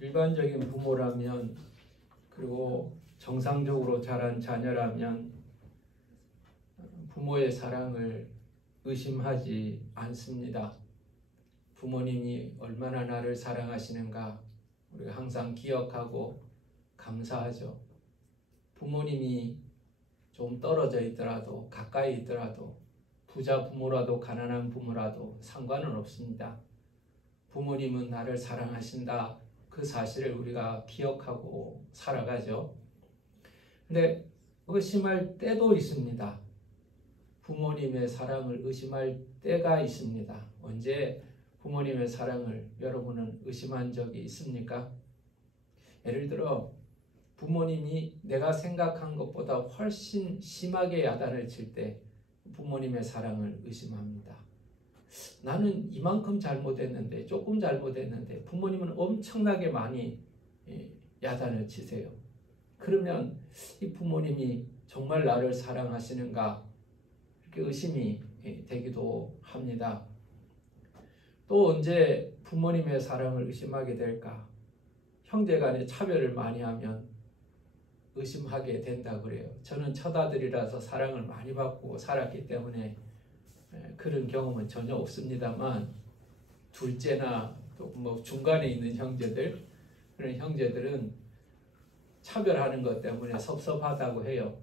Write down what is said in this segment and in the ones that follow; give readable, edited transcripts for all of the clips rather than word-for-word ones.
일반적인 부모라면, 그리고 정상적으로 자란 자녀라면 부모의 사랑을 의심하지 않습니다. 부모님이 얼마나 나를 사랑하시는가 우리가 항상 기억하고 감사하죠. 부모님이 좀 떨어져 있더라도, 가까이 있더라도, 부자 부모라도 가난한 부모라도 상관은 없습니다. 부모님은 나를 사랑하신다, 그 사실을 우리가 기억하고 살아가죠. 근데 의심할 때도 있습니다. 부모님의 사랑을 의심할 때가 있습니다. 언제 부모님의 사랑을 여러분은 의심한 적이 있습니까? 예를 들어 부모님이 내가 생각한 것보다 훨씬 심하게 야단을 칠 때 부모님의 사랑을 의심합니다. 나는 이만큼 잘못했는데, 조금 잘못했는데 부모님은 엄청나게 많이 야단을 치세요. 그러면 이 부모님이 정말 나를 사랑하시는가, 이렇게 의심이 되기도 합니다. 또 언제 부모님의 사랑을 의심하게 될까? 형제 간에 차별을 많이 하면 의심하게 된다 그래요. 저는 첫아들이라서 사랑을 많이 받고 살았기 때문에 그런 경험은 전혀 없습니다만, 둘째나 또 뭐 중간에 있는 형제들, 그런 형제들은 차별하는 것 때문에 섭섭하다고 해요.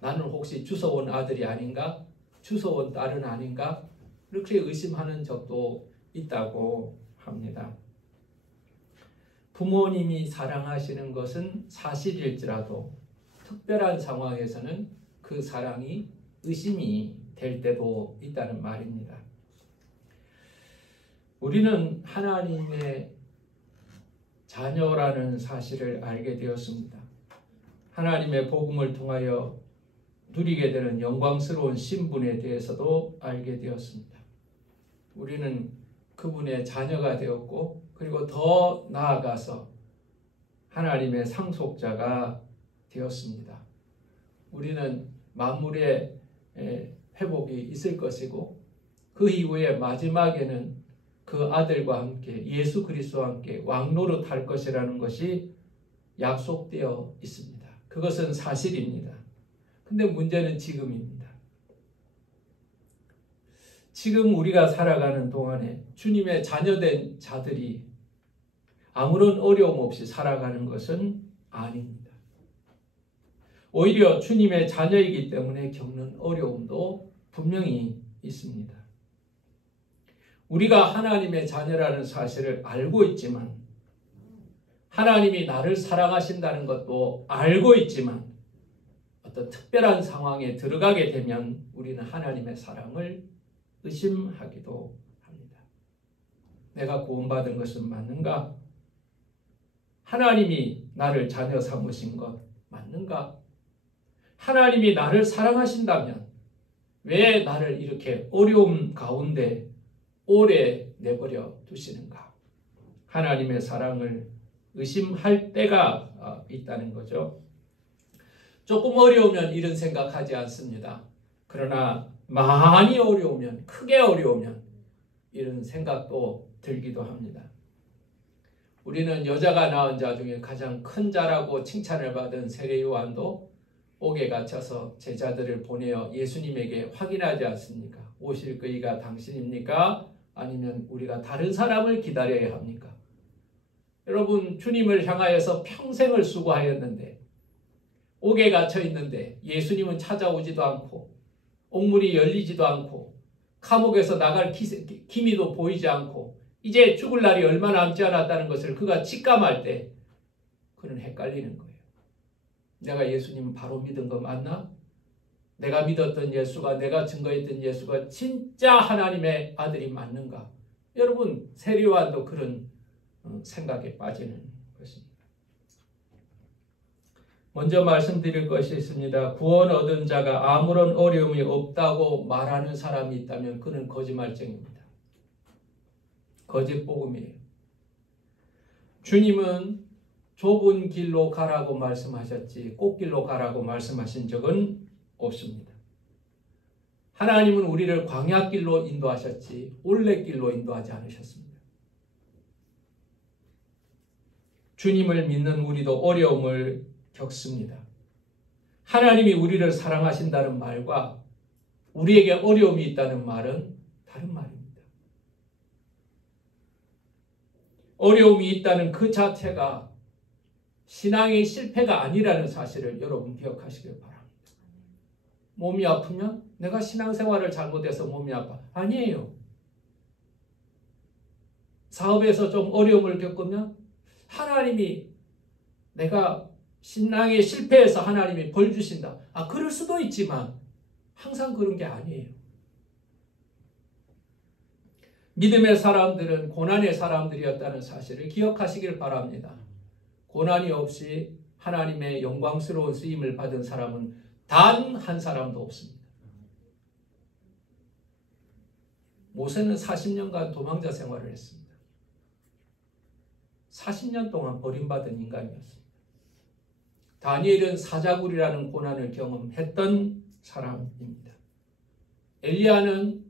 나는 혹시 주워온 아들이 아닌가? 주워온 딸은 아닌가? 이렇게 의심하는 적도 있다고 합니다. 부모님이 사랑하시는 것은 사실일지라도 특별한 상황에서는 그 사랑이 의심이 될 때도 있다는 말입니다. 우리는 하나님의 자녀라는 사실을 알게 되었습니다. 하나님의 복음을 통하여 누리게 되는 영광스러운 신분에 대해서도 알게 되었습니다. 우리는 그분의 자녀가 되었고, 그리고 더 나아가서 하나님의 상속자가 되었습니다. 우리는 만물의 회복이 있을 것이고, 그 이후에 마지막에는 그 아들과 함께 예수 그리스도와 함께 왕노릇 할 것이라는 것이 약속되어 있습니다. 그것은 사실입니다. 근데 문제는 지금입니다. 지금 우리가 살아가는 동안에 주님의 자녀된 자들이 아무런 어려움 없이 살아가는 것은 아닙니다. 오히려 주님의 자녀이기 때문에 겪는 어려움도 분명히 있습니다. 우리가 하나님의 자녀라는 사실을 알고 있지만, 하나님이 나를 사랑하신다는 것도 알고 있지만, 어떤 특별한 상황에 들어가게 되면 우리는 하나님의 사랑을 의심하기도 합니다. 내가 구원받은 것은 맞는가? 하나님이 나를 자녀 삼으신 것 맞는가? 하나님이 나를 사랑하신다면 왜 나를 이렇게 어려움 가운데 오래 내버려 두시는가? 하나님의 사랑을 의심할 때가 있다는 거죠. 조금 어려우면 이런 생각하지 않습니다. 그러나 많이 어려우면, 크게 어려우면 이런 생각도 들기도 합니다. 우리는 여자가 낳은 자 중에 가장 큰 자라고 칭찬을 받은 세례 요한도 옥에 갇혀서 제자들을 보내어 예수님에게 확인하지 않습니까? 오실 그이가 당신입니까? 아니면 우리가 다른 사람을 기다려야 합니까? 여러분, 주님을 향하여서 평생을 수고하였는데, 옥에 갇혀 있는데 예수님은 찾아오지도 않고, 옥문이 열리지도 않고, 감옥에서 나갈 기미도 보이지 않고, 이제 죽을 날이 얼마 남지 않았다는 것을 그가 직감할 때 그는 헷갈리는 거예요. 내가 예수님 바로 믿은 거 맞나? 내가 믿었던 예수가, 내가 증거했던 예수가 진짜 하나님의 아들이 맞는가? 여러분, 세례 요한도 그런 생각에 빠지는 것입니다. 먼저 말씀드릴 것이 있습니다. 구원 얻은 자가 아무런 어려움이 없다고 말하는 사람이 있다면 그는 거짓말쟁입니다. 거짓 복음이에요. 주님은 좁은 길로 가라고 말씀하셨지 꽃길로 가라고 말씀하신 적은 없습니다. 하나님은 우리를 광야길로 인도하셨지 올레길로 인도하지 않으셨습니다. 주님을 믿는 우리도 어려움을 겪습니다. 하나님이 우리를 사랑하신다는 말과 우리에게 어려움이 있다는 말은 다른 말입니다. 어려움이 있다는 그 자체가 신앙의 실패가 아니라는 사실을 여러분 기억하시길 바랍니다. 몸이 아프면 내가 신앙생활을 잘못해서 몸이 아파. 아니에요. 사업에서 좀 어려움을 겪으면 하나님이 내가 신앙에 실패해서 하나님이 벌 주신다. 그럴 수도 있지만 항상 그런 게 아니에요. 믿음의 사람들은 고난의 사람들이었다는 사실을 기억하시길 바랍니다. 고난이 없이 하나님의 영광스러운 쓰임을 받은 사람은 단 한 사람도 없습니다. 모세는 40년간 도망자 생활을 했습니다. 40년 동안 버림받은 인간이었습니다. 다니엘은 사자굴이라는 고난을 경험했던 사람입니다. 엘리야는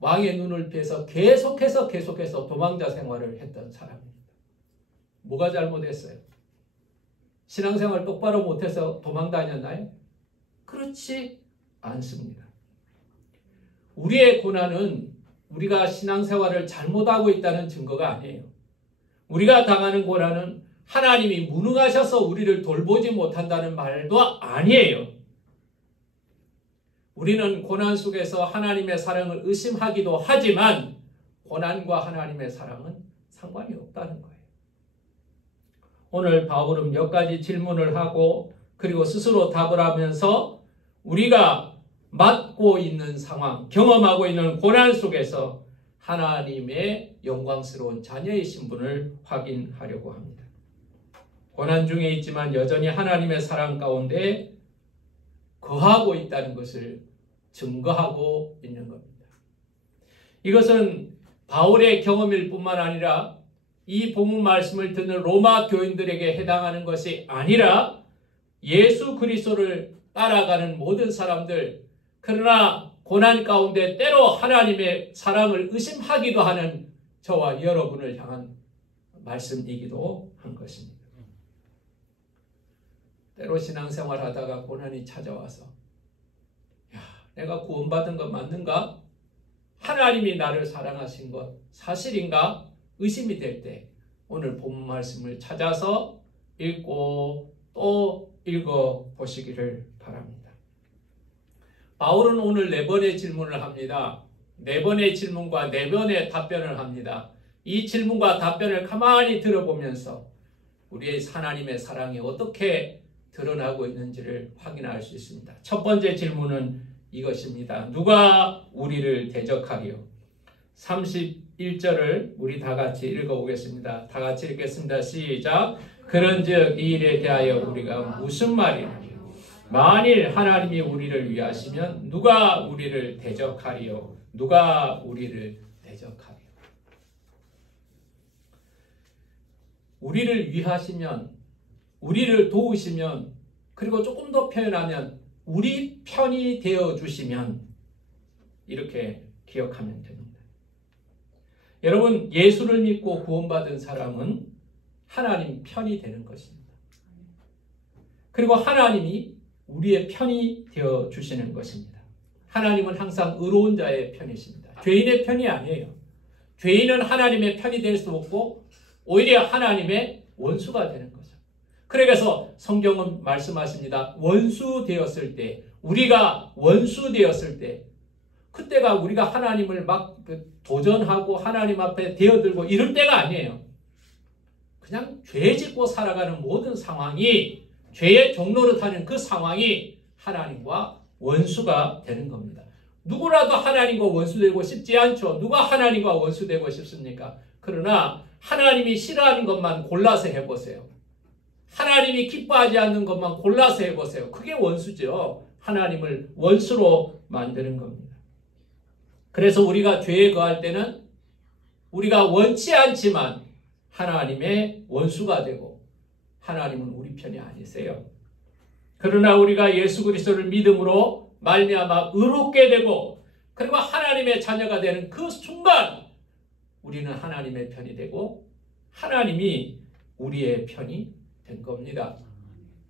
왕의 눈을 피해서 계속해서 도망자 생활을 했던 사람입니다. 뭐가 잘못했어요? 신앙생활 똑바로 못해서 도망 다녔나요? 그렇지 않습니다. 우리의 고난은 우리가 신앙생활을 잘못하고 있다는 증거가 아니에요. 우리가 당하는 고난은 하나님이 무능하셔서 우리를 돌보지 못한다는 말도 아니에요. 우리는 고난 속에서 하나님의 사랑을 의심하기도 하지만 고난과 하나님의 사랑은 상관이 없다는 거예요. 오늘 바울은 몇 가지 질문을 하고 그리고 스스로 답을 하면서 우리가 맡고 있는 상황, 경험하고 있는 고난 속에서 하나님의 영광스러운 자녀의 신분을 확인하려고 합니다. 고난 중에 있지만 여전히 하나님의 사랑 가운데 거하고 있다는 것을 증거하고 있는 겁니다. 이것은 바울의 경험일 뿐만 아니라 이 본문 말씀을 듣는 로마 교인들에게 해당하는 것이 아니라 예수 그리스도를 따라가는 모든 사람들, 그러나 고난 가운데 때로 하나님의 사랑을 의심하기도 하는 저와 여러분을 향한 말씀이기도 한 것입니다. 때로 신앙생활 하다가 고난이 찾아와서 내가 구원받은 것 맞는가? 하나님이 나를 사랑하신 것 사실인가? 의심이 될 때 오늘 본문 말씀을 찾아서 읽고 또 읽어보시기를 바랍니다. 바울은 오늘 4번의 질문을 합니다. 4번의 질문과 4번의 답변을 합니다. 이 질문과 답변을 가만히 들어보면서 우리의 하나님의 사랑이 어떻게 드러나고 있는지를 확인할 수 있습니다. 첫 번째 질문은 이것입니다. 누가 우리를 대적하리요? 31절을 우리 다 같이 읽어보겠습니다. 다 같이 읽겠습니다. 시작. 그런즉 이 일에 대하여 우리가 무슨 말이냐? 만일 하나님이 우리를 위하시면 누가 우리를 대적하리요? 누가 우리를 대적하리요? 우리를 위하시면, 우리를 도우시면, 그리고 조금 더 표현하면 우리 편이 되어주시면 이렇게 기억하면 됩니다. 여러분, 예수를 믿고 구원받은 사람은 하나님 편이 되는 것입니다. 그리고 하나님이 우리의 편이 되어주시는 것입니다. 하나님은 항상 의로운 자의 편이십니다. 죄인의 편이 아니에요. 죄인은 하나님의 편이 될 수 없고 오히려 하나님의 원수가 되는 거죠. 그래서 성경은 말씀하십니다. 원수 되었을 때, 우리가 원수 되었을 때, 그때가 우리가 하나님을 막 도전하고 하나님 앞에 대어들고 이럴 때가 아니에요. 그냥 죄 짓고 살아가는 모든 상황이, 죄의 종로를 타는 그 상황이 하나님과 원수가 되는 겁니다. 누구라도 하나님과 원수되고 싶지 않죠. 누가 하나님과 원수되고 싶습니까? 그러나 하나님이 싫어하는 것만 골라서 해보세요. 하나님이 기뻐하지 않는 것만 골라서 해보세요. 그게 원수죠. 하나님을 원수로 만드는 겁니다. 그래서 우리가 죄에 거할 때는 우리가 원치 않지만 하나님의 원수가 되고 하나님은 우리 편이 아니세요. 그러나 우리가 예수 그리스도를 믿음으로 말미암아 의롭게 되고 그리고 하나님의 자녀가 되는 그 순간 우리는 하나님의 편이 되고 하나님이 우리의 편이 된 겁니다.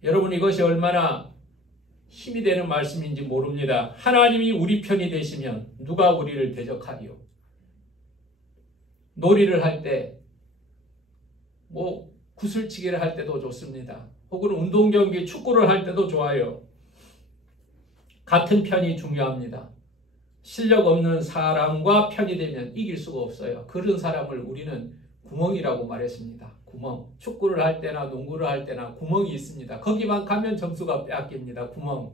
여러분 이것이 얼마나 힘이 되는 말씀인지 모릅니다. 하나님이 우리 편이 되시면 누가 우리를 대적하리요? 놀이를 할 때, 구슬치기를 할 때도 좋습니다. 혹은 운동 경기, 축구를 할 때도 좋아요. 같은 편이 중요합니다. 실력 없는 사람과 편이 되면 이길 수가 없어요. 그런 사람을 우리는 구멍이라고 말했습니다. 구멍. 축구를 할 때나 농구를 할 때나 구멍이 있습니다. 거기만 가면 점수가 뺏깁니다. 구멍.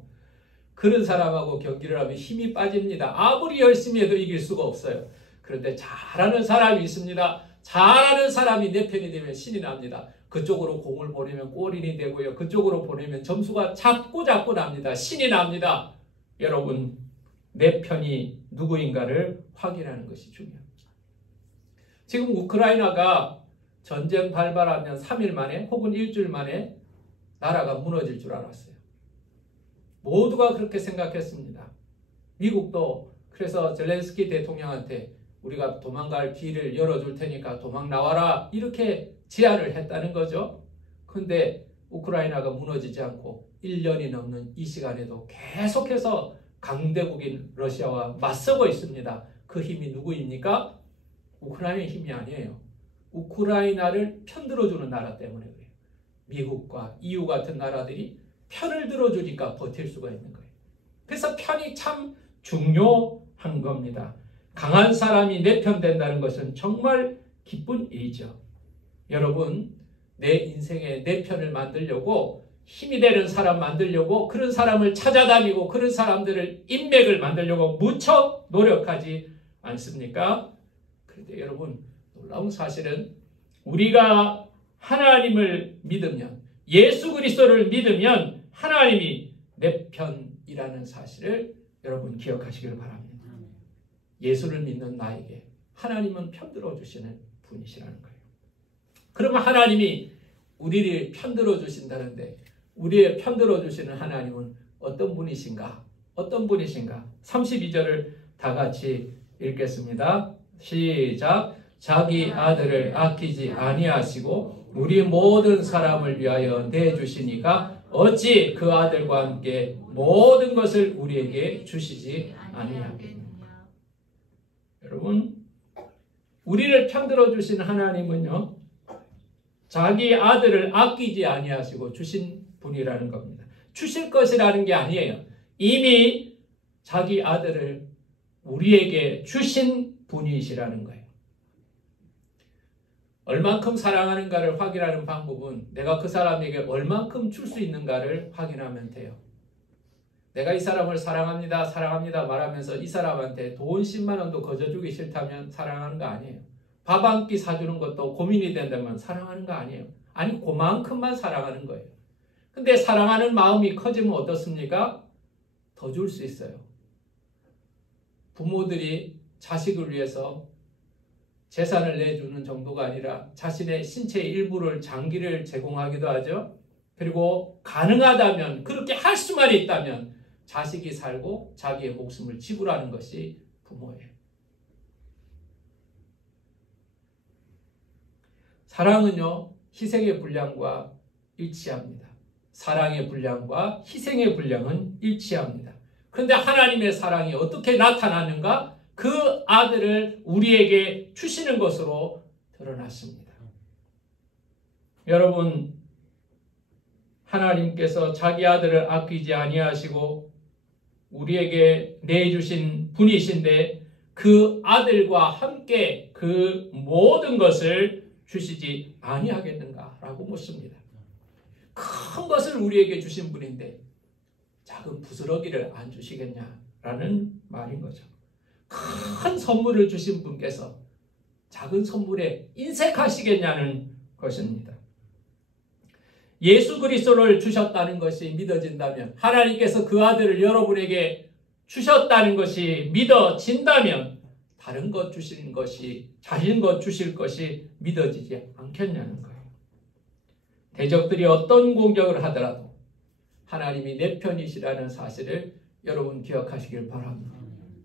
그런 사람하고 경기를 하면 힘이 빠집니다. 아무리 열심히 해도 이길 수가 없어요. 그런데 잘하는 사람이 있습니다. 잘하는 사람이 내 편이 되면 신이 납니다. 그쪽으로 공을 보내면 골인이 되고요. 그쪽으로 보내면 점수가 자꾸 납니다. 신이 납니다. 여러분, 내 편이 누구인가를 확인하는 것이 중요합니다. 지금 우크라이나가 전쟁 발발하면 3일 만에 혹은 일주일 만에 나라가 무너질 줄 알았어요. 모두가 그렇게 생각했습니다. 미국도 그래서 젤렌스키 대통령한테 우리가 도망갈 길을 열어줄 테니까 도망 나와라 이렇게 제안을 했다는 거죠. 그런데 우크라이나가 무너지지 않고 1년이 넘는 이 시간에도 계속해서 강대국인 러시아와 맞서고 있습니다. 그 힘이 누구입니까? 우크라이나의 힘이 아니에요. 우크라이나를 편들어주는 나라 때문에 그래요. 미국과 EU 같은 나라들이 편을 들어주니까 버틸 수가 있는 거예요. 그래서 편이 참 중요한 겁니다. 강한 사람이 내 편 된다는 것은 정말 기쁜 일이죠. 여러분, 내 인생에 내 편을 만들려고 힘이 되는 사람 만들려고 그런 사람을 찾아다니고 그런 사람들을 인맥을 만들려고 무척 노력하지 않습니까? 그런데 여러분, 놀라운 사실은 우리가 하나님을 믿으면, 예수 그리스도를 믿으면 하나님이 내 편이라는 사실을 여러분 기억하시길 바랍니다. 예수를 믿는 나에게 하나님은 편들어 주시는 분이시라는 거예요. 그러면 하나님이 우리를 편들어 주신다는데 우리의 편들어 주시는 하나님은 어떤 분이신가? 어떤 분이신가? 32절을 다 같이 읽겠습니다. 시작. 자기 아들을 아끼지 아니하시고 우리 모든 사람을 위하여 내주시니까 어찌 그 아들과 함께 모든 것을 우리에게 주시지 아니하겠느냐. 여러분, 우리를 편들어 주신 하나님은요, 자기 아들을 아끼지 아니하시고 주신 분이라는 겁니다. 주실 것이라는 게 아니에요. 이미 자기 아들을 우리에게 주신 분이시라는 거예요. 얼만큼 사랑하는가를 확인하는 방법은 내가 그 사람에게 얼만큼 줄 수 있는가를 확인하면 돼요. 내가 이 사람을 사랑합니다, 사랑합니다 말하면서 이 사람한테 돈 10만 원도 거저주기 싫다면 사랑하는 거 아니에요. 밥 한 끼 사주는 것도 고민이 된다면 사랑하는 거 아니에요. 아니, 그만큼만 사랑하는 거예요. 근데 사랑하는 마음이 커지면 어떻습니까? 더 줄 수 있어요. 부모들이 자식을 위해서 재산을 내주는 정도가 아니라 자신의 신체의 일부를 장기를 제공하기도 하죠. 그리고 가능하다면 그렇게 할 수만 있다면 자식이 살고 자기의 목숨을 지불하는 것이 부모예요. 사랑은요, 희생의 분량과 일치합니다. 사랑의 분량과 희생의 분량은 일치합니다. 그런데 하나님의 사랑이 어떻게 나타나는가? 그 아들을 우리에게 주시는 것으로 드러났습니다. 여러분, 하나님께서 자기 아들을 아끼지 아니하시고 우리에게 내주신 분이신데 그 아들과 함께 그 모든 것을 주시지 아니하겠는가라고 묻습니다. 큰 것을 우리에게 주신 분인데 작은 부스러기를 안 주시겠냐라는 말인 거죠. 큰 선물을 주신 분께서 작은 선물에 인색하시겠냐는 것입니다. 예수 그리스도를 주셨다는 것이 믿어진다면, 하나님께서 그 아들을 여러분에게 주셨다는 것이 믿어진다면 다른 것 주시는 것이, 자신 것 주실 것이 믿어지지 않겠냐는 거예요. 대적들이 어떤 공격을 하더라도 하나님이 내 편이시라는 사실을 여러분 기억하시길 바랍니다.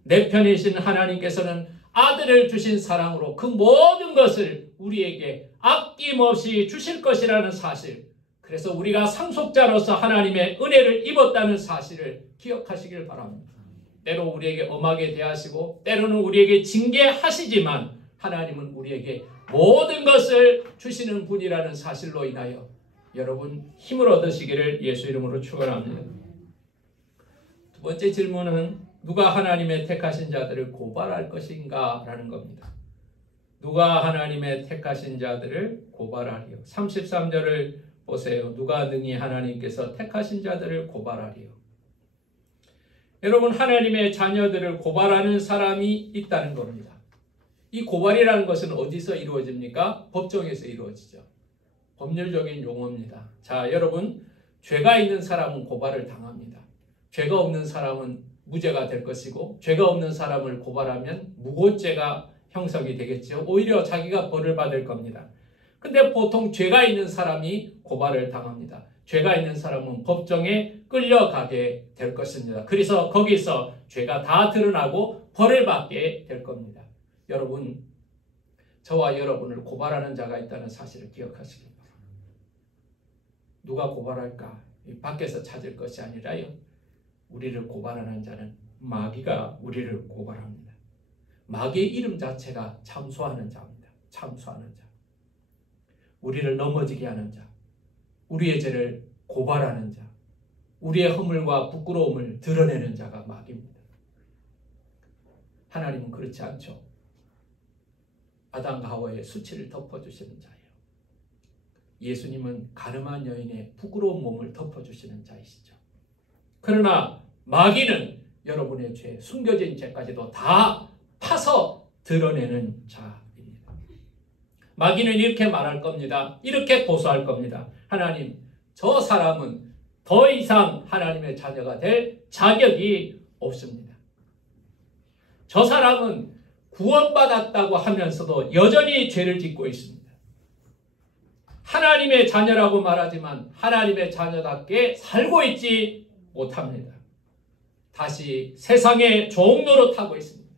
내 편이신 하나님께서는 아들을 주신 사랑으로 그 모든 것을 우리에게 아낌없이 주실 것이라는 사실, 그래서 우리가 상속자로서 하나님의 은혜를 입었다는 사실을 기억하시길 바랍니다. 때로 우리에게 엄하게 대하시고 때로는 우리에게 징계하시지만 하나님은 우리에게 모든 것을 주시는 분이라는 사실로 인하여 여러분 힘을 얻으시기를 예수 이름으로 축원합니다. 두 번째 질문은 누가 하나님의 택하신 자들을 고발할 것인가 라는 겁니다. 누가 하나님의 택하신 자들을 고발하리요. 33절을 보세요. 누가 능히 하나님께서 택하신 자들을 고발하리요. 여러분, 하나님의 자녀들을 고발하는 사람이 있다는 겁니다. 이 고발이라는 것은 어디서 이루어집니까? 법정에서 이루어지죠. 법률적인 용어입니다. 자, 여러분, 죄가 있는 사람은 고발을 당합니다. 죄가 없는 사람은 무죄가 될 것이고, 죄가 없는 사람을 고발하면 무고죄가 형성이 되겠죠. 오히려 자기가 벌을 받을 겁니다. 근데 보통 죄가 있는 사람이 고발을 당합니다. 죄가 있는 사람은 법정에 끌려가게 될 것입니다. 그래서 거기서 죄가 다 드러나고 벌을 받게 될 겁니다. 여러분, 저와 여러분을 고발하는 자가 있다는 사실을 기억하시기 바랍니다. 누가 고발할까? 밖에서 찾을 것이 아니라요. 우리를 고발하는 자는 마귀가 우리를 고발합니다. 마귀의 이름 자체가 참소하는 자입니다. 참소하는 자. 우리를 넘어지게 하는 자. 우리의 죄를 고발하는 자. 우리의 허물과 부끄러움을 드러내는 자가 마귀입니다. 하나님은 그렇지 않죠. 아담과 하와의 수치를 덮어주시는 자예요. 예수님은 가늠한 여인의 부끄러운 몸을 덮어주시는 자이시죠. 그러나 마귀는 여러분의 죄, 숨겨진 죄까지도 다 파서 드러내는 자입니다. 마귀는 이렇게 말할 겁니다. 이렇게 고소할 겁니다. 하나님, 저 사람은 더 이상 하나님의 자녀가 될 자격이 없습니다. 저 사람은 구원받았다고 하면서도 여전히 죄를 짓고 있습니다. 하나님의 자녀라고 말하지만 하나님의 자녀답게 살고 있지 못합니다. 다시 세상의 종 노릇하고 있습니다.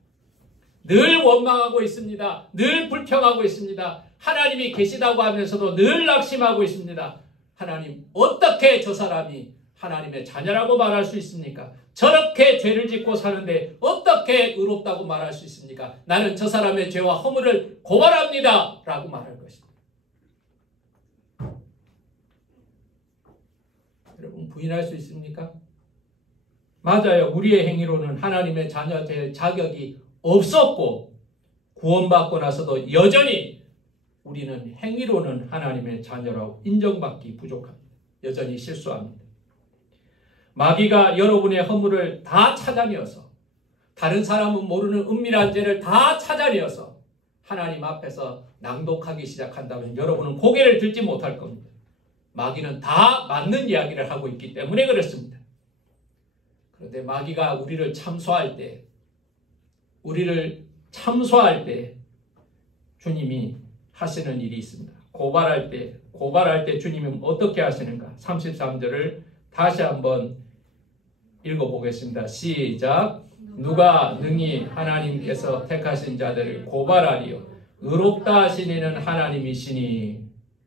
늘 원망하고 있습니다. 늘 불평하고 있습니다. 하나님이 계시다고 하면서도 늘 낙심하고 있습니다. 하나님, 어떻게 저 사람이 하나님의 자녀라고 말할 수 있습니까? 저렇게 죄를 짓고 사는데 어떻게 의롭다고 말할 수 있습니까? 나는 저 사람의 죄와 허물을 고발합니다 라고 말할 것입니다. 여러분, 부인할 수 있습니까? 맞아요. 우리의 행위로는 하나님의 자녀 될 자격이 없었고 구원받고 나서도 여전히 우리는 행위로는 하나님의 자녀라고 인정받기 부족합니다. 여전히 실수합니다. 마귀가 여러분의 허물을 다 찾아내어서 다른 사람은 모르는 은밀한 죄를 다 찾아내어서 하나님 앞에서 낭독하기 시작한다면 여러분은 고개를 들지 못할 겁니다. 마귀는 다 맞는 이야기를 하고 있기 때문에 그렇습니다. 그런데 마귀가 우리를 참소할 때 주님이 하시는 일이 있습니다. 고발할 때 주님은 어떻게 하시는가? 33절을 다시 한번 읽어보겠습니다. 시작. 누가 능히 하나님께서 택하신 자들을 고발하리요. 의롭다 하시는 하나님이시니.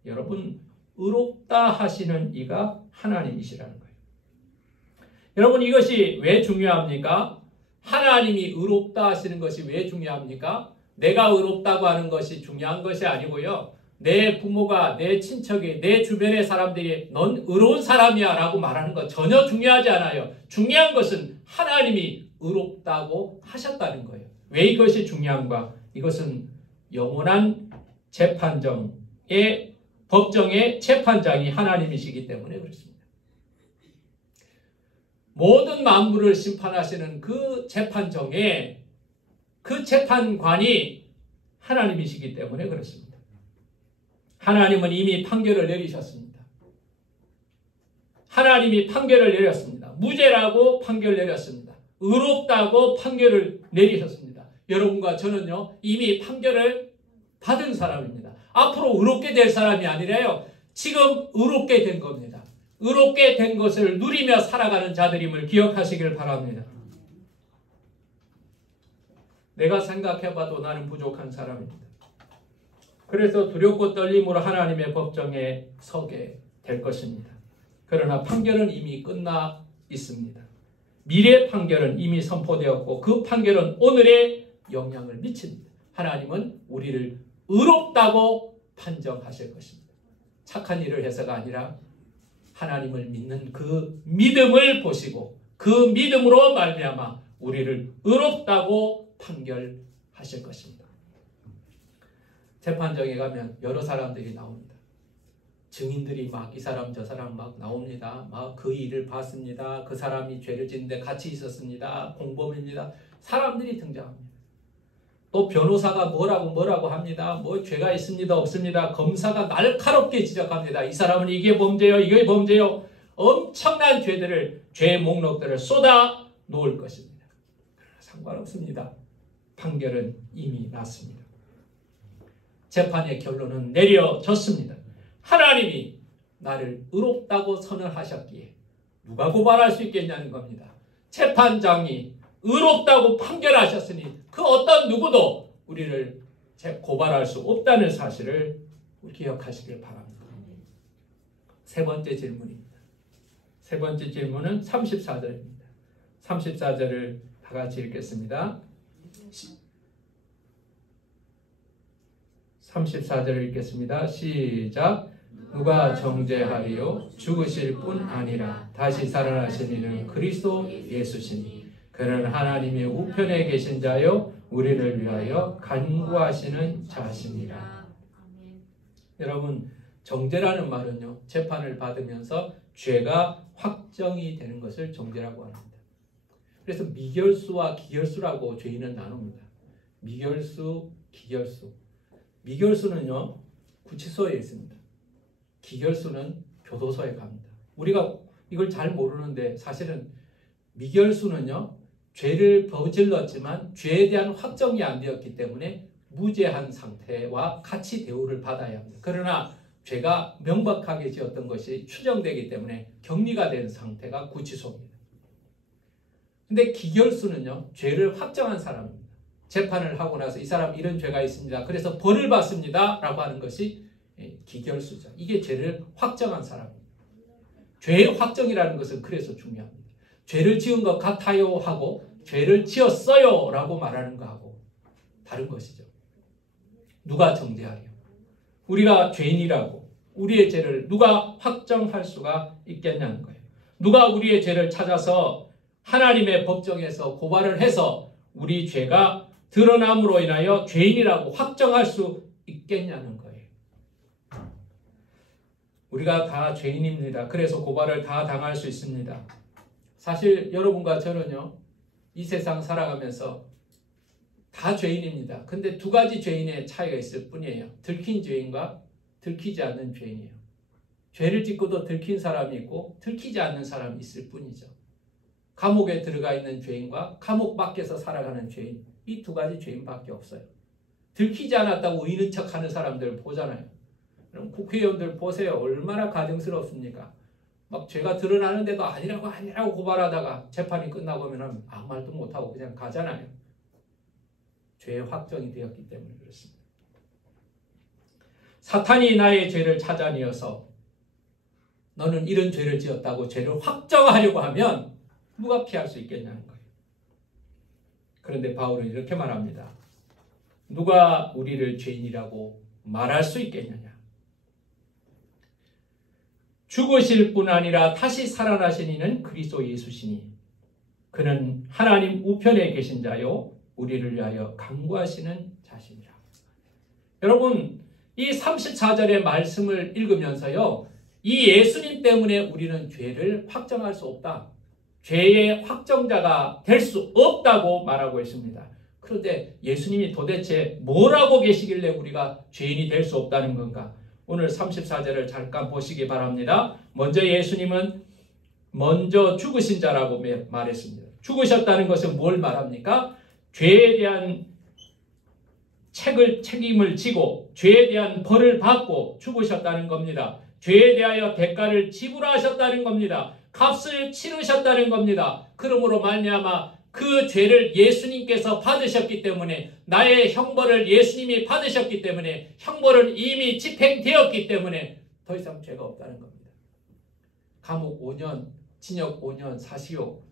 여러분, 의롭다 하시는 이가 하나님이시라는 거예요. 여러분, 이것이 왜 중요합니까? 하나님이 의롭다 하시는 것이 왜 중요합니까? 내가 의롭다고 하는 것이 중요한 것이 아니고요. 내 부모가, 내 친척이, 내 주변의 사람들이 넌 의로운 사람이야 라고 말하는 것 전혀 중요하지 않아요. 중요한 것은 하나님이 의롭다고 하셨다는 거예요. 왜 이것이 중요한가? 이것은 영원한 법정의 재판장이 하나님이시기 때문에 그렇습니다. 모든 만물을 심판하시는 그 재판정에 그 재판관이 하나님이시기 때문에 그렇습니다. 하나님은 이미 판결을 내리셨습니다. 하나님이 판결을 내렸습니다. 무죄라고 판결을 내렸습니다. 의롭다고 판결을 내리셨습니다. 여러분과 저는요, 이미 판결을 받은 사람입니다. 앞으로 의롭게 될 사람이 아니라요, 지금 의롭게 된 겁니다. 의롭게 된 것을 누리며 살아가는 자들임을 기억하시길 바랍니다. 내가 생각해봐도 나는 부족한 사람입니다. 그래서 두렵고 떨림으로 하나님의 법정에 서게 될 것입니다. 그러나 판결은 이미 끝나 있습니다. 미래 판결은 이미 선포되었고 그 판결은 오늘에 영향을 미칩니다. 하나님은 우리를 의롭다고 판정하실 것입니다. 착한 일을 해서가 아니라 하나님을 믿는 그 믿음을 보시고 그 믿음으로 말미암아 우리를 의롭다고 판결하실 것입니다. 재판정에 가면 여러 사람들이 나옵니다. 증인들이 막 이 사람 저 사람 막 나옵니다. 막 그 일을 봤습니다. 그 사람이 죄를 짓는데 같이 있었습니다. 공범입니다. 사람들이 등장합니다. 또 변호사가 뭐라고 합니다. 뭐 죄가 있습니다 없습니다. 검사가 날카롭게 지적합니다. 이 사람은 이게 범죄요 이게 범죄요. 엄청난 죄 목록들을 쏟아 놓을 것입니다. 그러나 상관없습니다. 판결은 이미 났습니다. 재판의 결론은 내려졌습니다. 하나님이 나를 의롭다고 선언하셨기에 누가 고발할 수 있겠냐는 겁니다. 재판장이 의롭다고 판결하셨으니 그 어떤 누구도 우리를 고발할 수 없다는 사실을 기억하시길 바랍니다. 세 번째 질문입니다. 세 번째 질문은 34절입니다. 34절을 다 같이 읽겠습니다. 34절을 읽겠습니다. 시작. 누가 정죄하리요? 죽으실 뿐 아니라 다시 살아나신 이는 그리스도 예수시니 그는 하나님의 우편에 계신 자요 우리를 위하여 간구하시는 자시니라. 여러분, 정죄라는 말은요, 재판을 받으면서 죄가 확정이 되는 것을 정죄라고 합니다. 그래서 미결수와 기결수라고 죄인은 나눕니다. 미결수, 기결수. 미결수는요, 구치소에 있습니다. 기결수는 교도소에 갑니다. 우리가 이걸 잘 모르는데 사실은 미결수는요, 죄를 저질렀지만 죄에 대한 확정이 안 되었기 때문에 무죄한 상태와 같이 대우를 받아야 합니다. 그러나 죄가 명백하게 지었던 것이 추정되기 때문에 격리가 된 상태가 구치소입니다. 근데 기결수는요, 죄를 확정한 사람입니다. 재판을 하고 나서 이 사람 이런 죄가 있습니다. 그래서 벌을 받습니다. 라고 하는 것이 기결수죠. 이게 죄를 확정한 사람입니다. 죄의 확정이라는 것은 그래서 중요합니다. 죄를 지은 것 같아요 하고 죄를 지었어요 라고 말하는 거하고 다른 것이죠. 누가 정죄하려? 우리가 죄인이라고 우리의 죄를 누가 확정할 수가 있겠냐는 거예요. 누가 우리의 죄를 찾아서 하나님의 법정에서 고발을 해서 우리 죄가 드러남으로 인하여 죄인이라고 확정할 수 있겠냐는 거예요. 우리가 다 죄인입니다. 그래서 고발을 다 당할 수 있습니다. 사실 여러분과 저는요, 이 세상 살아가면서 다 죄인입니다. 근데 두 가지 죄인의 차이가 있을 뿐이에요. 들킨 죄인과 들키지 않는 죄인이에요. 죄를 짓고도 들킨 사람이 있고 들키지 않는 사람이 있을 뿐이죠. 감옥에 들어가 있는 죄인과 감옥 밖에서 살아가는 죄인, 이 두 가지 죄인밖에 없어요. 들키지 않았다고 의는 척하는 사람들 보잖아요. 그럼 국회의원들 보세요. 얼마나 가증스럽습니까? 막 죄가 드러나는데도 아니라고 고발하다가 재판이 끝나고 나면 아무 말도 못하고 그냥 가잖아요. 죄의 확정이 되었기 때문에 그렇습니다. 사탄이 나의 죄를 찾아내어서 너는 이런 죄를 지었다고 죄를 확정하려고 하면 누가 피할 수 있겠냐는 거예요. 그런데 바울은 이렇게 말합니다. 누가 우리를 죄인이라고 말할 수 있겠느냐? 죽으실 뿐 아니라 다시 살아나신 이는 그리스도 예수시니 그는 하나님 우편에 계신 자요 우리를 위하여 간구하시는 자시니라. 여러분, 이 34절의 말씀을 읽으면서요, 이 예수님 때문에 우리는 죄를 확정할 수 없다. 죄의 확정자가 될 수 없다고 말하고 있습니다. 그런데 예수님이 도대체 뭐라고 계시길래 우리가 죄인이 될 수 없다는 건가? 오늘 34절을 잠깐 보시기 바랍니다. 먼저 예수님은 먼저 죽으신 자라고 말했습니다. 죽으셨다는 것은 뭘 말합니까? 죄에 대한 책임을 지고 죄에 대한 벌을 받고 죽으셨다는 겁니다. 죄에 대하여 대가를 지불하셨다는 겁니다. 값을 치르셨다는 겁니다. 그러므로 말미암아 그 죄를 예수님께서 받으셨기 때문에, 나의 형벌을 예수님이 받으셨기 때문에, 형벌은 이미 집행되었기 때문에 더 이상 죄가 없다는 겁니다. 감옥 5년, 징역 5년, 사시욕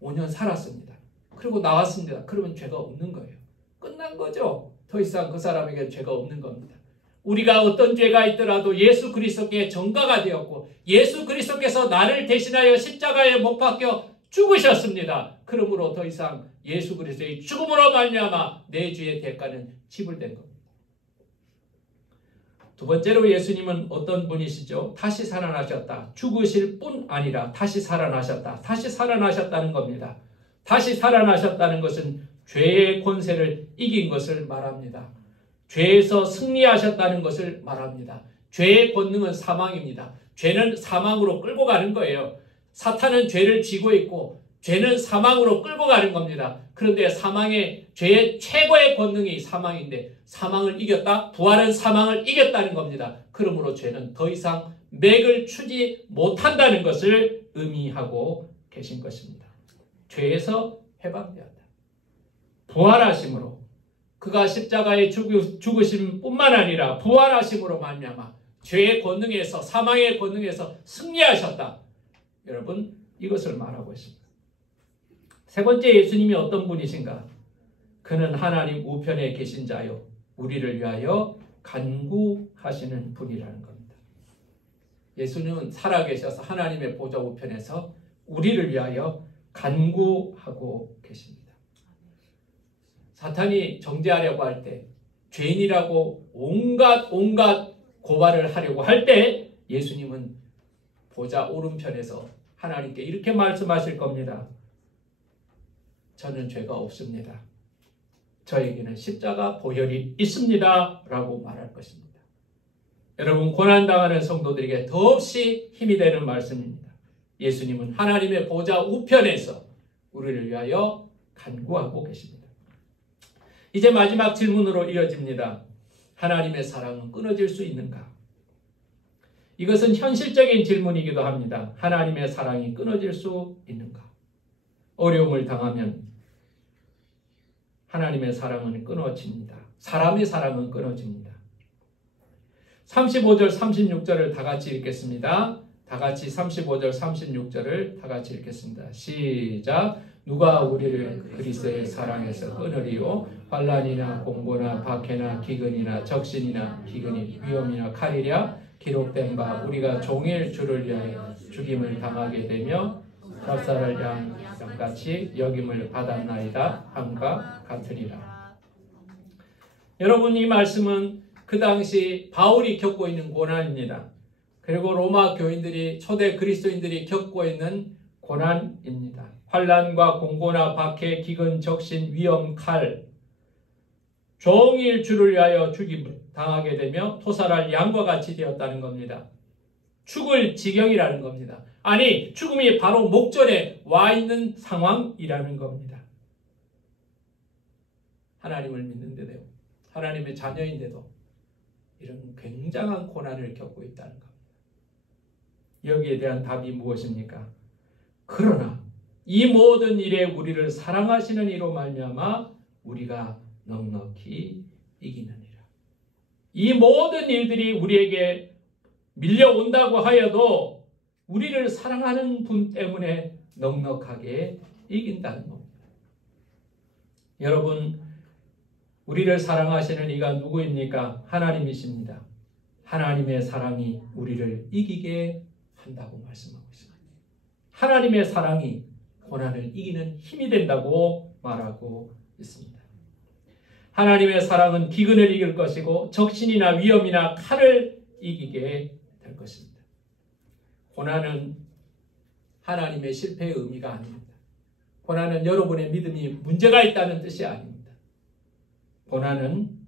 5년 살았습니다. 그리고 나왔습니다. 그러면 죄가 없는 거예요. 끝난 거죠. 더 이상 그 사람에게 죄가 없는 겁니다. 우리가 어떤 죄가 있더라도 예수 그리스도께 전가가 되었고, 예수 그리스도께서 나를 대신하여 십자가에 못 박혀 죽으셨습니다. 그러므로 더 이상 예수 그리스도의 죽음으로 말미암아 내 죄의 대가는 지불된 겁니다. 두 번째로 예수님은 어떤 분이시죠? 다시 살아나셨다. 죽으실 뿐 아니라 다시 살아나셨다. 다시 살아나셨다는 겁니다. 다시 살아나셨다는 것은 죄의 권세를 이긴 것을 말합니다. 죄에서 승리하셨다는 것을 말합니다. 죄의 권능은 사망입니다. 죄는 사망으로 끌고 가는 거예요. 사탄은 죄를 쥐고 있고 죄는 사망으로 끌고 가는 겁니다. 그런데 죄의 최고의 권능이 사망인데, 사망을 이겼다? 부활은 사망을 이겼다는 겁니다. 그러므로 죄는 더 이상 맥을 추지 못한다는 것을 의미하고 계신 것입니다. 죄에서 해방되었다. 부활하심으로, 그가 십자가에 죽으심 뿐만 아니라 부활하심으로 말미암아 죄의 권능에서, 사망의 권능에서 승리하셨다. 여러분, 이것을 말하고 있습니다. 세 번째, 예수님이 어떤 분이신가? 그는 하나님 우편에 계신 자요, 우리를 위하여 간구하시는 분이라는 겁니다. 예수님은 살아계셔서 하나님의 보좌 우편에서 우리를 위하여 간구하고 계십니다. 사탄이 정죄하려고 할 때, 죄인이라고 온갖 고발을 하려고 할 때, 예수님은 보좌 오른편에서 하나님께 이렇게 말씀하실 겁니다. 저는 죄가 없습니다. 저에게는 십자가 보혈이 있습니다. 라고 말할 것입니다. 여러분, 고난당하는 성도들에게 더없이 힘이 되는 말씀입니다. 예수님은 하나님의 보좌 우편에서 우리를 위하여 간구하고 계십니다. 이제 마지막 질문으로 이어집니다. 하나님의 사랑은 끊어질 수 있는가? 이것은 현실적인 질문이기도 합니다. 하나님의 사랑이 끊어질 수 있는가? 어려움을 당하면 하나님의 사랑은 끊어집니다. 사람의 사랑은 끊어집니다. 35절, 36절을 다 같이 읽겠습니다. 다 같이 35절, 36절을 다 같이 읽겠습니다. 시작. 누가 우리를 그리스도의 사랑에서 끊으리요? 환난이나 공고나 박해나 기근이나 적신이나 기근이 위험이나 칼이랴? 기록된 바 우리가 종일 주를 위하여 죽임을 당하게 되며 잡살을 양같이 여김을 받았나이다 함과 같으리라. 여러분, 이 말씀은 그 당시 바울이 겪고 있는 고난입니다. 그리고 로마 교인들이, 초대 그리스도인들이 겪고 있는 고난입니다. 환난과 공고나 박해, 기근, 적신, 위험, 칼, 종일 주를 위하여 죽임을 당하게 되며 토살할 양과 같이 되었다는 겁니다. 죽을 지경이라는 겁니다. 아니, 죽음이 바로 목전에 와 있는 상황이라는 겁니다. 하나님을 믿는데도, 하나님의 자녀인데도 이런 굉장한 고난을 겪고 있다는 겁니다. 여기에 대한 답이 무엇입니까? 그러나 이 모든 일에 우리를 사랑하시는 이로 말미암아 우리가 넉넉히 이기느니라. 이 모든 일들이 우리에게 밀려온다고 하여도 우리를 사랑하는 분 때문에 넉넉하게 이긴다는 겁니다. 여러분, 우리를 사랑하시는 이가 누구입니까? 하나님이십니다. 하나님의 사랑이 우리를 이기게 한다고 말씀하고 있습니다. 하나님의 사랑이 고난을 이기는 힘이 된다고 말하고 있습니다. 하나님의 사랑은 기근을 이길 것이고 적신이나 위험이나 칼을 이기게 될 것입니다. 고난은 하나님의 실패의 의미가 아닙니다. 고난은 여러분의 믿음이 문제가 있다는 뜻이 아닙니다. 고난은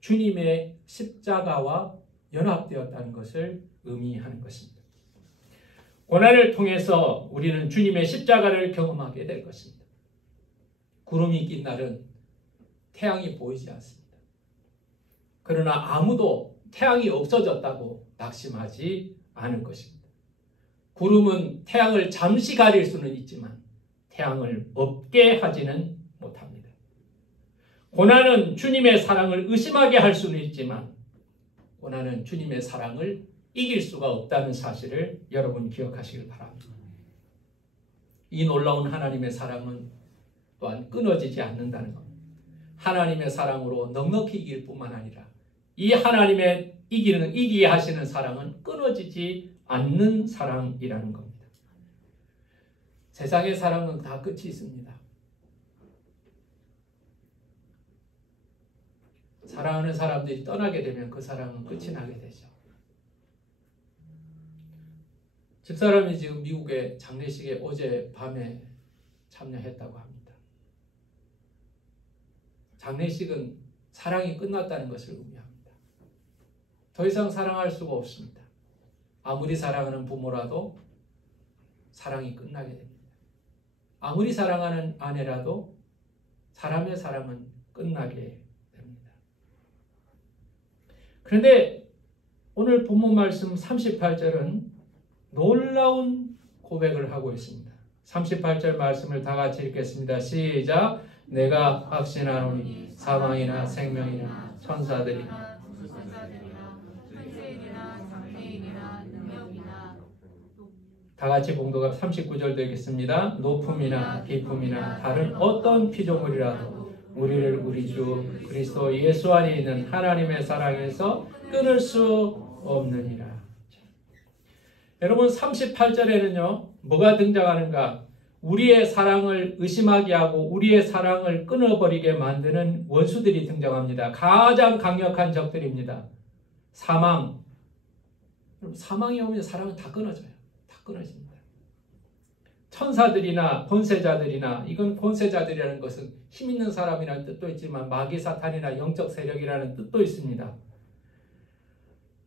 주님의 십자가와 연합되었다는 것을 의미하는 것입니다. 고난을 통해서 우리는 주님의 십자가를 경험하게 될 것입니다. 구름이 낀 날은 태양이 보이지 않습니다. 그러나 아무도 태양이 없어졌다고 낙심하지 않을 것입니다. 구름은 태양을 잠시 가릴 수는 있지만 태양을 없게 하지는 못합니다. 고난은 주님의 사랑을 의심하게 할 수는 있지만 고난은 주님의 사랑을 이길 수가 없다는 사실을 여러분 기억하시길 바랍니다. 이 놀라운 하나님의 사랑은 또한 끊어지지 않는다는 겁니다. 하나님의 사랑으로 넉넉히 이길 뿐만 아니라 이 하나님의 이기게 하시는 사랑은 끊어지지 않는 사랑이라는 겁니다. 세상의 사랑은 다 끝이 있습니다. 사랑하는 사람들이 떠나게 되면 그 사랑은 끝이 나게 되죠. 집사람이 지금 미국의 장례식에 어제 밤에 참여했다고 합니다. 장례식은 사랑이 끝났다는 것을 의미합니다. 더 이상 사랑할 수가 없습니다. 아무리 사랑하는 부모라도 사랑이 끝나게 됩니다. 아무리 사랑하는 아내라도 사람의 사랑은 끝나게 됩니다. 그런데 오늘 본문 말씀 38절은 놀라운 고백을 하고 있습니다. 38절 말씀을 다 같이 읽겠습니다. 시작. 내가 확신하노니 사망이나 생명이나 천사들이나 다 같이 봉독합 39절 되겠습니다. 높음이나 깊음이나 다른 어떤 피조물이라도 우리를 우리 주 그리스도 예수 안에 있는 하나님의 사랑에서 끊을 수 없느니라. 여러분 38절에는요. 뭐가 등장하는가? 우리의 사랑을 의심하게 하고 우리의 사랑을 끊어버리게 만드는 원수들이 등장합니다. 가장 강력한 적들입니다. 사망. 사망이 오면 사랑은 다 끊어져요. 다 끊어집니다. 천사들이나 권세자들이나, 이건 권세자들이라는 것은 힘 있는 사람이라는 뜻도 있지만 마귀 사탄이나 영적 세력이라는 뜻도 있습니다.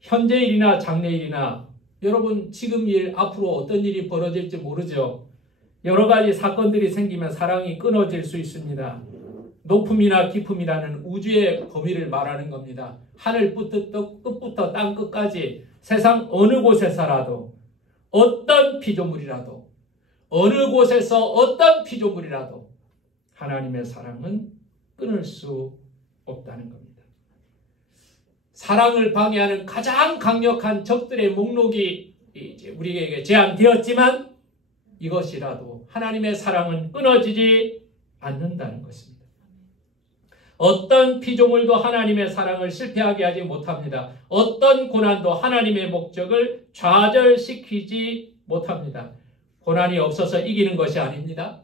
현재 일이나 장래일이나, 여러분 지금 일, 앞으로 어떤 일이 벌어질지 모르죠. 여러 가지 사건들이 생기면 사랑이 끊어질 수 있습니다. 높음이나 깊음이라는 우주의 범위를 말하는 겁니다. 하늘부터 끝부터 땅 끝까지 세상 어느 곳에서라도 어떤 피조물이라도 어느 곳에서 어떤 피조물이라도 하나님의 사랑은 끊을 수 없다는 겁니다. 사랑을 방해하는 가장 강력한 적들의 목록이 이제 우리에게 제한되었지만 이것이라도 하나님의 사랑은 끊어지지 않는다는 것입니다. 어떤 피조물도 하나님의 사랑을 실패하게 하지 못합니다. 어떤 고난도 하나님의 목적을 좌절시키지 못합니다. 고난이 없어서 이기는 것이 아닙니다.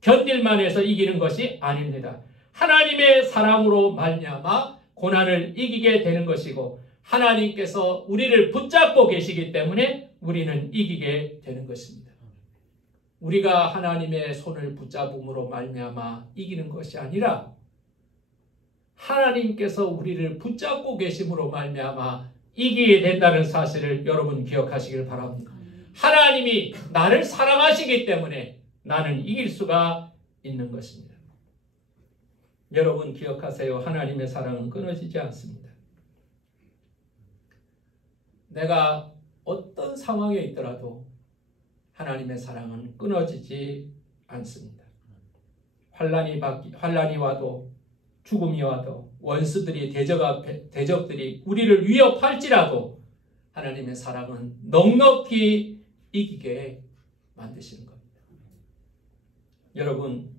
견딜만 해서 이기는 것이 아닙니다. 하나님의 사랑으로 말미암아 고난을 이기게 되는 것이고 하나님께서 우리를 붙잡고 계시기 때문에 우리는 이기게 되는 것입니다. 우리가 하나님의 손을 붙잡음으로 말미암아 이기는 것이 아니라 하나님께서 우리를 붙잡고 계심으로 말미암아 이기게 된다는 사실을 여러분 기억하시길 바랍니다. 하나님이 나를 사랑하시기 때문에 나는 이길 수가 있는 것입니다. 여러분 기억하세요. 하나님의 사랑은 끊어지지 않습니다. 내가 어떤 상황에 있더라도 하나님의 사랑은 끊어지지 않습니다. 환란이 와도 죽음이 와도 원수들이 대적들이 우리를 위협할지라도 하나님의 사랑은 넉넉히 이기게 만드시는 겁니다. 여러분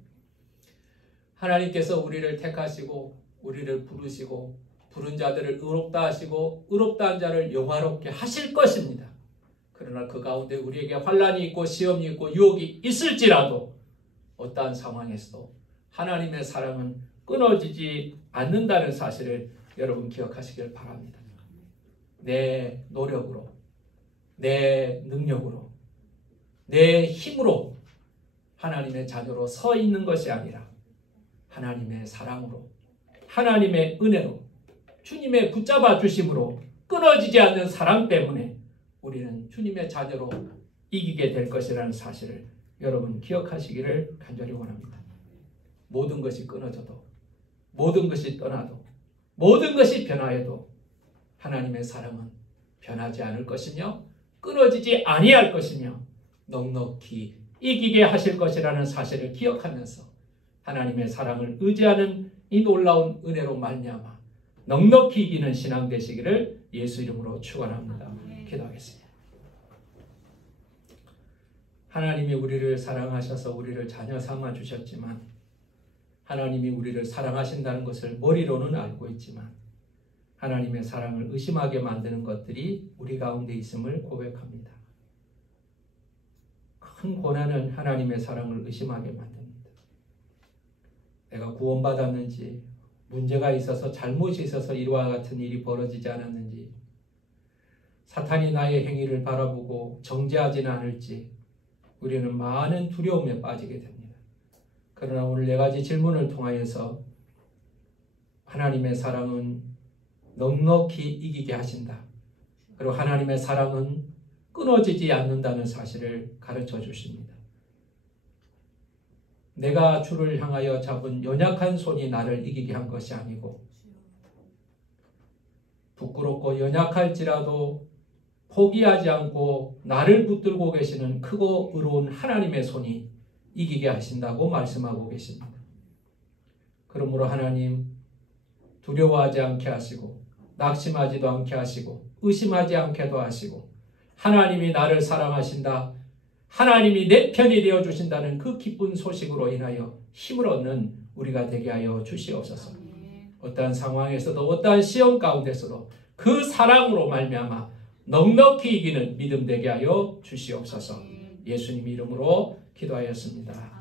하나님께서 우리를 택하시고 우리를 부르시고 부른 자들을 의롭다 하시고 의롭다 한 자를 영화롭게 하실 것입니다. 그러나 그 가운데 우리에게 환란이 있고 시험이 있고 유혹이 있을지라도 어떠한 상황에서도 하나님의 사랑은 끊어지지 않는다는 사실을 여러분 기억하시길 바랍니다. 내 노력으로, 내 능력으로, 내 힘으로 하나님의 자녀로 서 있는 것이 아니라 하나님의 사랑으로, 하나님의 은혜로, 주님의 붙잡아 주심으로 끊어지지 않는 사랑 때문에 우리는 주님의 자녀로 이기게 될 것이라는 사실을 여러분 기억하시기를 간절히 원합니다. 모든 것이 끊어져도, 모든 것이 떠나도, 모든 것이 변화해도 하나님의 사랑은 변하지 않을 것이며 끊어지지 아니할 것이며 넉넉히 이기게 하실 것이라는 사실을 기억하면서 하나님의 사랑을 의지하는 이 놀라운 은혜로 말미암아 넉넉히 이기는 신앙 되시기를 예수 이름으로 축원합니다. 기도하겠습니다. 하나님이 우리를 사랑하셔서 우리를 자녀 삼아 주셨지만 하나님이 우리를 사랑하신다는 것을 머리로는 알고 있지만 하나님의 사랑을 의심하게 만드는 것들이 우리 가운데 있음을 고백합니다. 큰 고난은 하나님의 사랑을 의심하게 만듭니다. 내가 구원받았는지, 문제가 있어서 잘못이 있어서 이와 같은 일이 벌어지지 않았는지, 사탄이 나의 행위를 바라보고 정죄하지는 않을지 우리는 많은 두려움에 빠지게 됩니다. 그러나 오늘 4가지 질문을 통하여서 하나님의 사랑은 넉넉히 이기게 하신다. 그리고 하나님의 사랑은 끊어지지 않는다는 사실을 가르쳐 주십니다. 내가 주를 향하여 잡은 연약한 손이 나를 이기게 한 것이 아니고 부끄럽고 연약할지라도 포기하지 않고 나를 붙들고 계시는 크고 의로운 하나님의 손이 이기게 하신다고 말씀하고 계십니다. 그러므로 하나님 두려워하지 않게 하시고 낙심하지도 않게 하시고 의심하지 않게도 하시고 하나님이 나를 사랑하신다. 하나님이 내 편이 되어주신다는 그 기쁜 소식으로 인하여 힘을 얻는 우리가 되게 하여 주시옵소서. 어떠한 상황에서도 어떠한 시험 가운데서도 그 사랑으로 말미암아 넉넉히 이기는 믿음 되게 하여 주시옵소서. 예수님 이름으로 기도하였습니다.